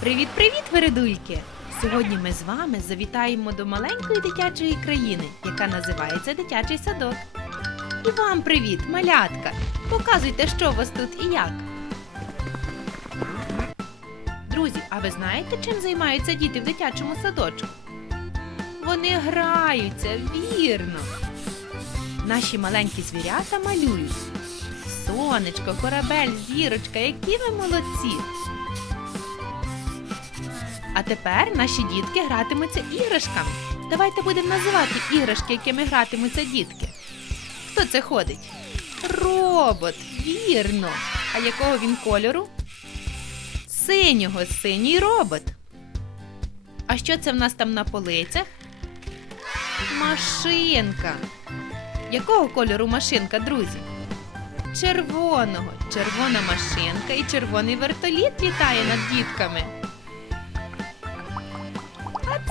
Привіт-привіт, вередульки! Сьогодні ми з вами завітаємо до маленької дитячої країни, яка називається Дитячий садок. І вам привіт, малятка! Показуйте, що у вас тут і як. Друзі, а ви знаєте, чим займаються діти в дитячому садочку? Вони граються, вірно. Наші маленькі звірята малюють. Сонечко, корабель, зірочка, які ви молодці! А тепер наші дітки гратимуться іграшками. Давайте будемо називати іграшки, якими гратимуться дітки. Хто це ходить? Робот, вірно. А якого він кольору? Синього, синій робот. А що це в нас там на полицях? Машинка. Якого кольору машинка, друзі? Червоного. Червона машинка і червоний вертоліт літає над дітками.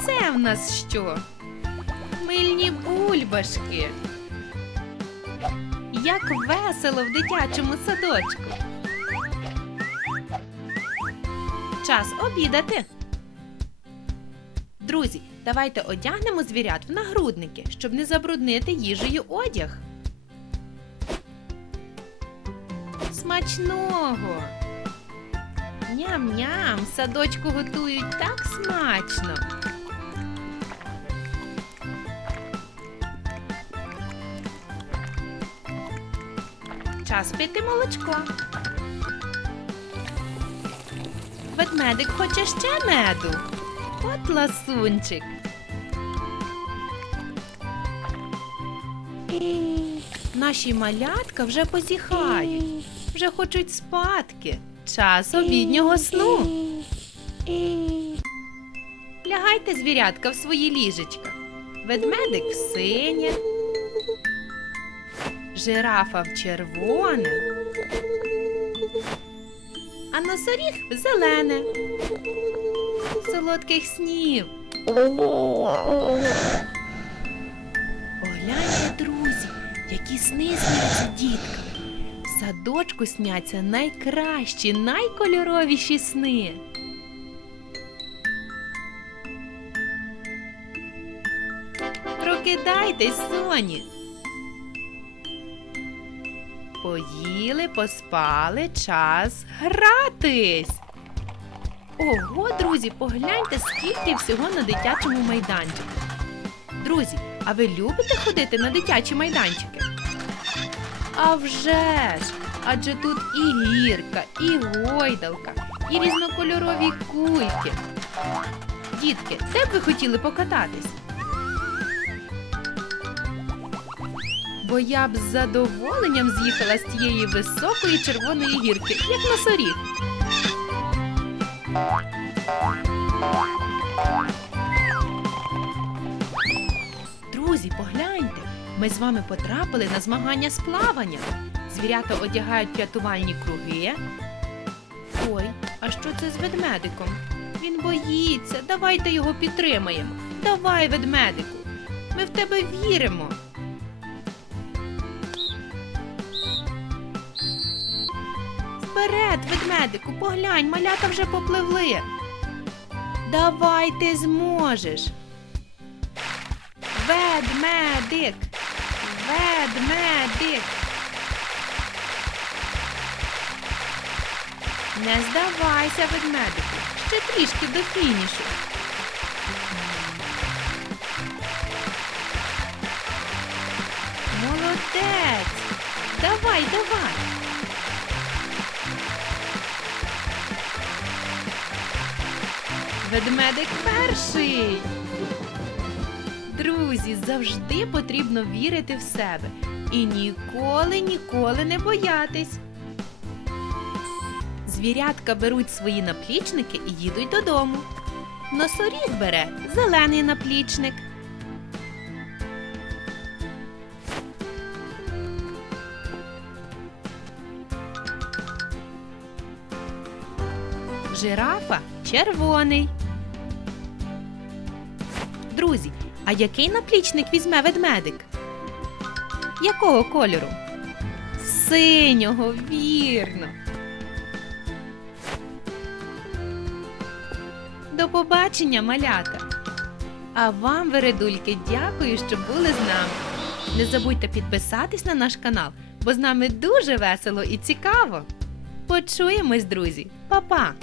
Це в нас що? Мильні бульбашки. Як весело в дитячому садочку. Час обідати. Друзі, давайте одягнемо звірят в нагрудники, щоб не забруднити їжею одяг. Смачного! Ням-ням, садочку готують так смачно. Час пити молочко. Ведмедик хоче ще меду. От ласунчик. Наші малятка вже позіхають, вже хочуть спадки. Час обіднього сну. Лягайте, звірятка, в свої ліжечка. Ведмедик в синє, жирафа в червоне, а носоріг в зелене. Солодких снів. Погляньте, друзі, які сни сняться діткам. В садочку сняться найкращі, найкольоровіші сни. Прокидайтесь, соні. Поїли, поспали, час гратись. Ого, друзі, погляньте, скільки всього на дитячому майданчику. Друзі, а ви любите ходити на дитячі майданчики? А вже ж! Адже тут і гірка, і гойдалка, і різнокольорові кульки. Дітки, де б ви хотіли покататись? Бо я б з задоволенням з'їхала з тієї високої червоної гірки, як носоріг. Друзі, погляньте, ми з вами потрапили на змагання з плавання. Звірята одягають рятувальні круги. Ой, а що це з ведмедиком? Він боїться. Давайте його підтримаємо. Давай, ведмедику. Ми в тебе віримо. Вперед, ведмедику, поглянь, малята вже попливли. Давай ти зможеш. Ведмедик. Ведмедик. Не здавайся, ведмедику. Ще трішки до фінішу. Молодець. Давай, давай. Ведмедик перший. Друзі, завжди потрібно вірити в себе і ніколи, ніколи не боятись. Звірятка беруть свої наплічники і їдуть додому. Носоріг бере зелений наплічник. Жирафа червоний. Друзі, а який наплічник візьме ведмедик? Якого кольору? Синього, вірно. До побачення, малята! А вам, вередульки, дякую, що були з нами. Не забудьте підписатись на наш канал, бо з нами дуже весело і цікаво. Почуємось, друзі! Па-па!